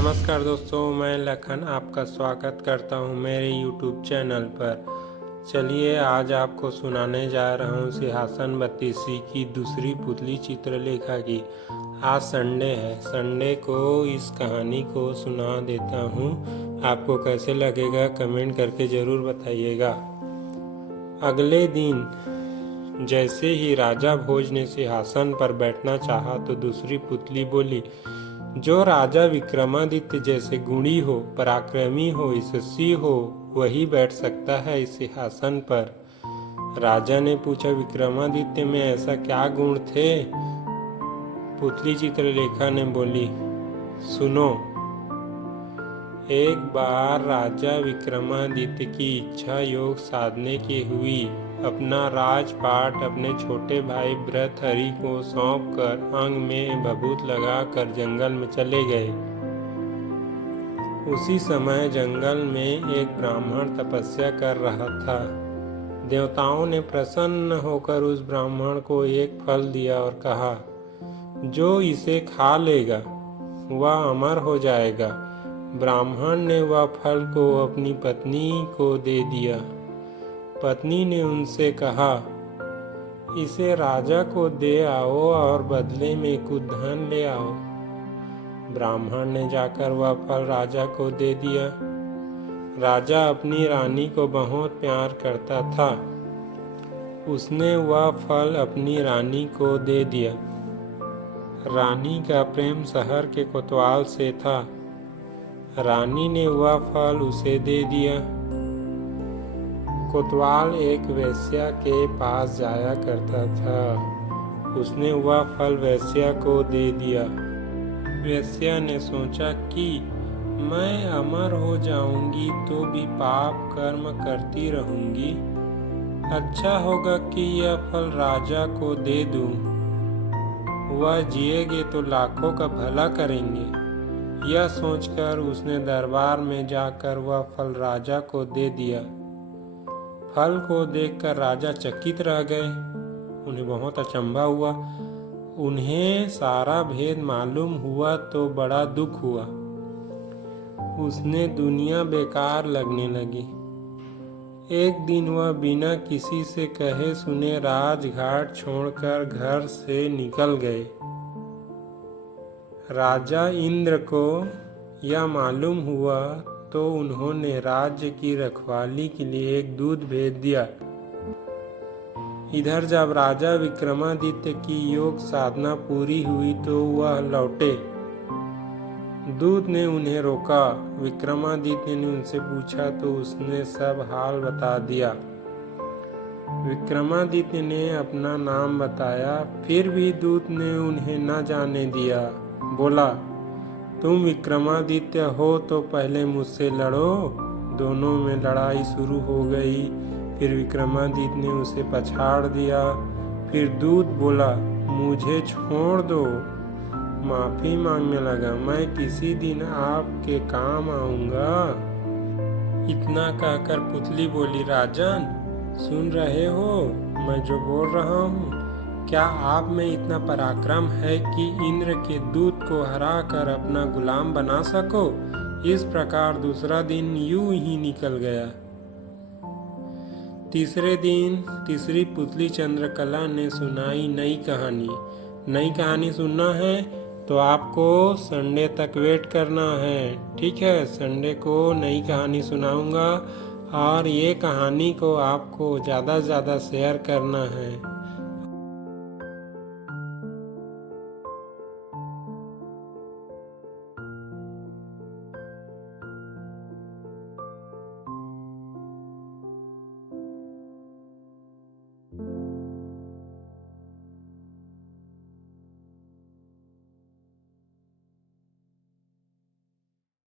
नमस्कार दोस्तों, मैं लखन आपका स्वागत करता हूं मेरे YouTube चैनल पर। चलिए आज आपको सुनाने जा रहा हूं सिंहासन बत्तीसी की दूसरी पुतली चित्रलेखा की। आज संडे है, संडे को इस कहानी को सुना देता हूं। आपको कैसे लगेगा कमेंट करके ज़रूर बताइएगा। अगले दिन जैसे ही राजा भोज ने सिंहासन पर बैठना चाहा तो दूसरी पुतली बोली, जो राजा विक्रमादित्य जैसे गुणी हो, पराक्रमी हो, यशस्वी हो, वही बैठ सकता है इस सिंहासन पर। राजा ने पूछा, विक्रमादित्य में ऐसा क्या गुण थे? पुतली चित्रलेखा ने बोली, सुनो। एक बार राजा विक्रमादित्य की इच्छा योग साधने की हुई। अपना राजपाट अपने छोटे भाई भृतहरि को सौंपकर अंग में भभूत लगाकर जंगल में चले गए। उसी समय जंगल में एक ब्राह्मण तपस्या कर रहा था। देवताओं ने प्रसन्न होकर उस ब्राह्मण को एक फल दिया और कहा, जो इसे खा लेगा वह अमर हो जाएगा। ब्राह्मण ने वह फल को अपनी पत्नी को दे दिया। पत्नी ने उनसे कहा, इसे राजा को दे आओ और बदले में कुछ धन ले आओ। ब्राह्मण ने जाकर वह फल राजा को दे दिया। राजा अपनी रानी को बहुत प्यार करता था। उसने वह फल अपनी रानी को दे दिया। रानी का प्रेम शहर के कोतवाल से था। रानी ने वह फल उसे दे दिया। कोतवाल एक वेश्या के पास जाया करता था। उसने वह फल वेश्या को दे दिया। वेश्या ने सोचा कि मैं अमर हो जाऊंगी तो भी पाप कर्म करती रहूंगी। अच्छा होगा कि यह फल राजा को दे दूं। वह जिएंगे तो लाखों का भला करेंगे। यह सोचकर उसने दरबार में जाकर वह फल राजा को दे दिया। फल को देखकर राजा चकित रह गए। उन्हें बहुत अचंभा हुआ। उन्हें सारा भेद मालूम हुआ तो बड़ा दुख हुआ। उसने दुनिया बेकार लगने लगी। एक दिन वह बिना किसी से कहे सुने राजघाट छोड़कर घर से निकल गए। राजा इंद्र को यह मालूम हुआ तो उन्होंने राज्य की रखवाली के लिए एक दूत भेज दिया। इधर जब राजा विक्रमादित्य की योग साधना पूरी हुई तो वह लौटे। दूत ने उन्हें रोका। विक्रमादित्य ने उनसे पूछा तो उसने सब हाल बता दिया। विक्रमादित्य ने अपना नाम बताया, फिर भी दूत ने उन्हें न जाने दिया। बोला, तुम विक्रमादित्य हो तो पहले मुझसे लड़ो। दोनों में लड़ाई शुरू हो गई। फिर विक्रमादित्य ने उसे पछाड़ दिया। फिर दूत बोला, मुझे छोड़ दो। माफी मांगने लगा, मैं किसी दिन आपके काम आऊंगा। इतना कहकर पुतली बोली, राजन सुन रहे हो मैं जो बोल रहा हूँ? क्या आप में इतना पराक्रम है कि इंद्र के दूत को हरा कर अपना गुलाम बना सको? इस प्रकार दूसरा दिन यूं ही निकल गया। तीसरे दिन तीसरी पुतली चंद्रकला ने सुनाई नई कहानी। नई कहानी सुनना है तो आपको संडे तक वेट करना है। ठीक है, संडे को नई कहानी सुनाऊंगा और ये कहानी को आपको ज़्यादा से ज़्यादा शेयर करना है।